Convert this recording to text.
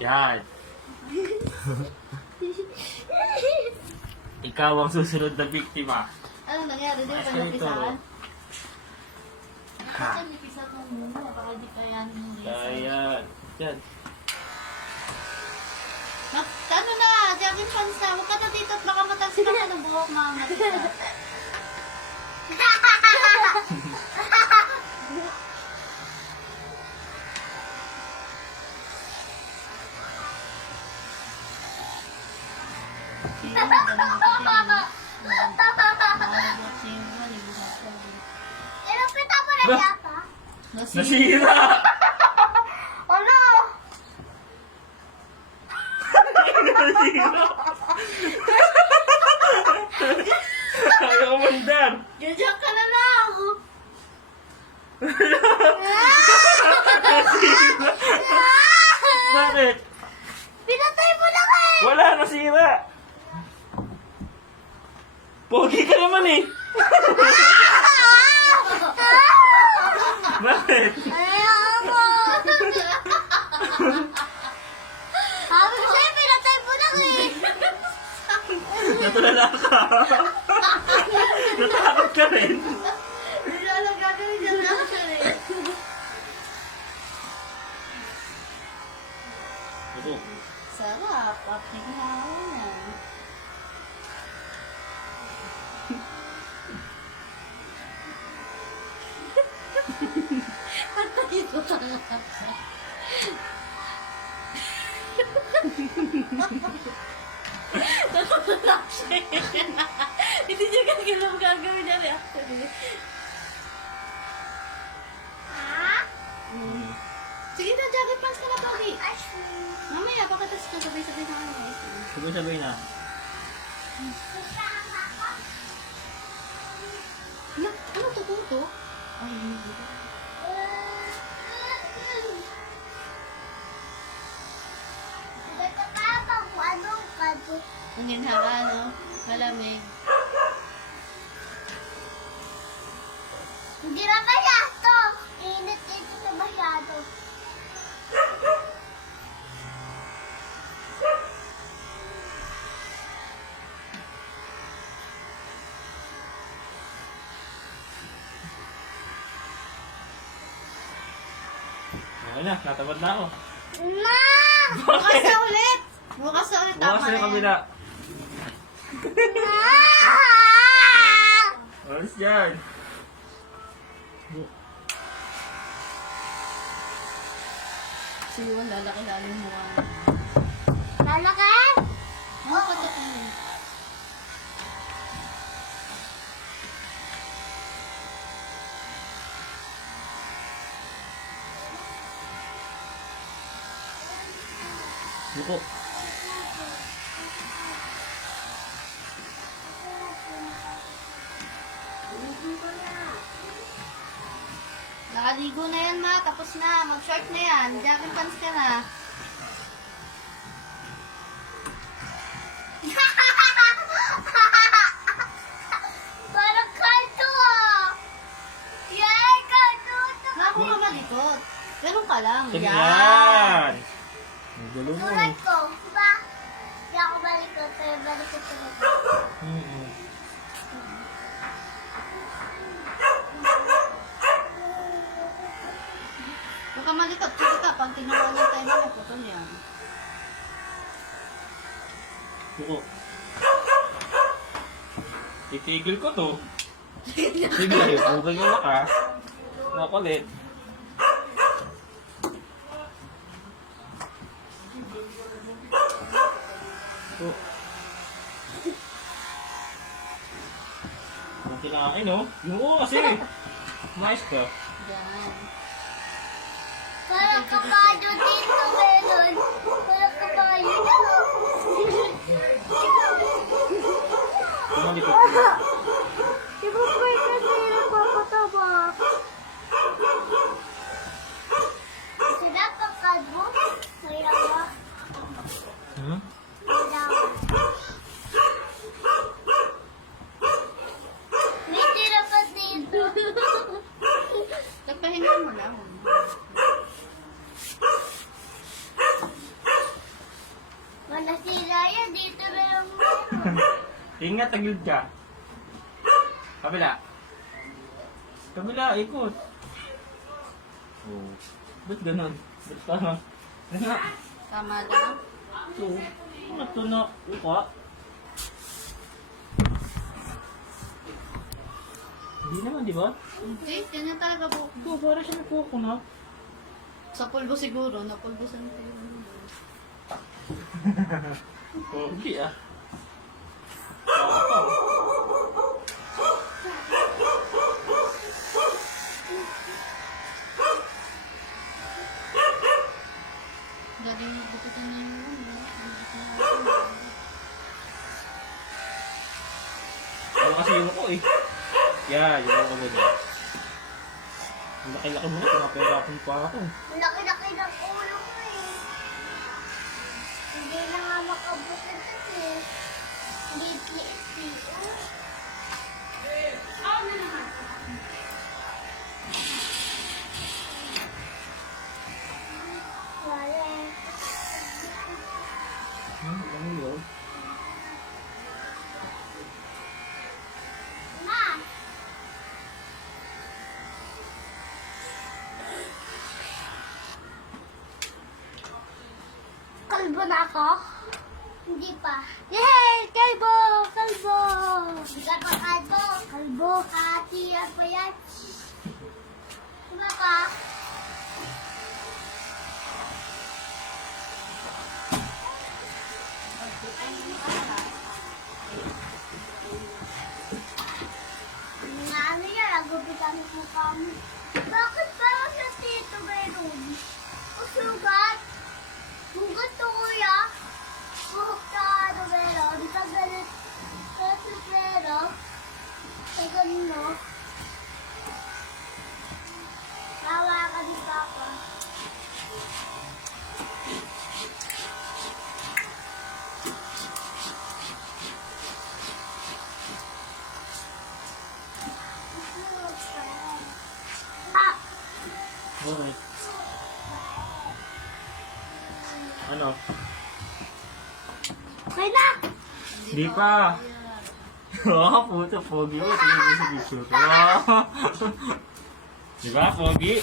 Yan. Ikaw ang susunod na biktima. Anong nangyari? Di ba Ay, napisahan? Ha? Bakit napisa mo muna? Baka di kayanin mo rin. Ayan. Yan. Ano na? Jogging pants na. Huwag ka na dito at baka matagsikan ka ng buhok mga matita. Nasira! Ano? Nasira! Ayaw mandar! Diyan ka na lang! Bakit? Pinatay mo na kayo! Wala, nasira! Pogi ka naman eh! Bakit? Ayaw mo! Sabi ko sa'yo, pinatay mo na kayo! Natulala ka! Natakot ka rin! Hindi na lang gagawin dyan lang siya eh. Ako. Sarap, kapit na ako yan. Patayin ko ka nga. Natulala siya eh. Hindi niya gagawin gagawin niya reaction eh. Sige na, jacket pants ka na, Pogi. Mamaya, pakatas ka, sabay-sabay na ano. Sabay-sabay na. Ano to, punto? Ay, hindi. Ang ginhawa, no? Malamig. Hindi na masyado. Init ito na masyado. Okay na, natabad na ako. Ma! Bukas na ulit! Bukas na ulit, Bukas tama na yung na yan. kabila. Alis yan. Siwan, lalaki-lalo mo nga. Lalaki? Oo, patayin. Buko. Nakaligo na yan, ma. Tapos na. Mag-short na yan. Jogging pants ka na. Parang kanto ah. Yay, kanto to. Naku ka malikot. Ganun ka lang. Yan! Ang gulo mo Tulad eh. ko, diba? Hindi ako balikot, pero balikot tulad ko. Mm-mm. Huwag ka malikot. Kasi ka, pag tinuwalan tayo na, putol yan. Buko. Itigil ko to. Sige, bukay mo ka. Nakulit. Oh. Ang kailangan, no? Yung oo kasi. Nice ka. Yan. Parang kabayo dito meron. Parang kabayo dito. Tumalikot ko. Diba po kasi nagpapataba? Sila kakadmo? Kailangan. Hmm? Kailangan. May tira pa dito. Nagpahinga mo lang. Ingat, tagilid ka. Kabila. Kabila, ikot. Oh. Ba't ganun? Ba't tama? Ano? Tama lang. Ito. Ano ito na? Uka? Hindi naman, di ba? Hindi, ganyan talaga po. Ito, parang siya nagkuko na. Sa pulbo siguro, napulbosan ko yun. Oh, hindi ah. Galing bukutin na yun. Ano kasi yung ako eh. Yeah, yung ako ba dyan. Ang laki-laki mo na, pinapahirapan pa ako. Ang laki-laki ng ulo ko eh. Hindi na nga makabukin ito eh. Liit-liit eh. Wala. Ano yun? Ma! Kalbo na ako? Hindi pa. Yay! Kalbo! Kalbo! Hindi ka pa kalbo. Kalbo. Hatiyan pa yan. Diba ka? Ano yan? Nagubitan mo mukha mo. Bakit parang sa tito mayroon? O sugat? Sugat to kuya? Buhok na ano meron? Tagalit. Kasi pero, tagalit mo. Tawa ka ni Papa. Ah! Bakit? Ano? Okay na! Di pa! Oh, puto, pogi mo. Tingnan mo sa picture. Wow! Di ba, pogi?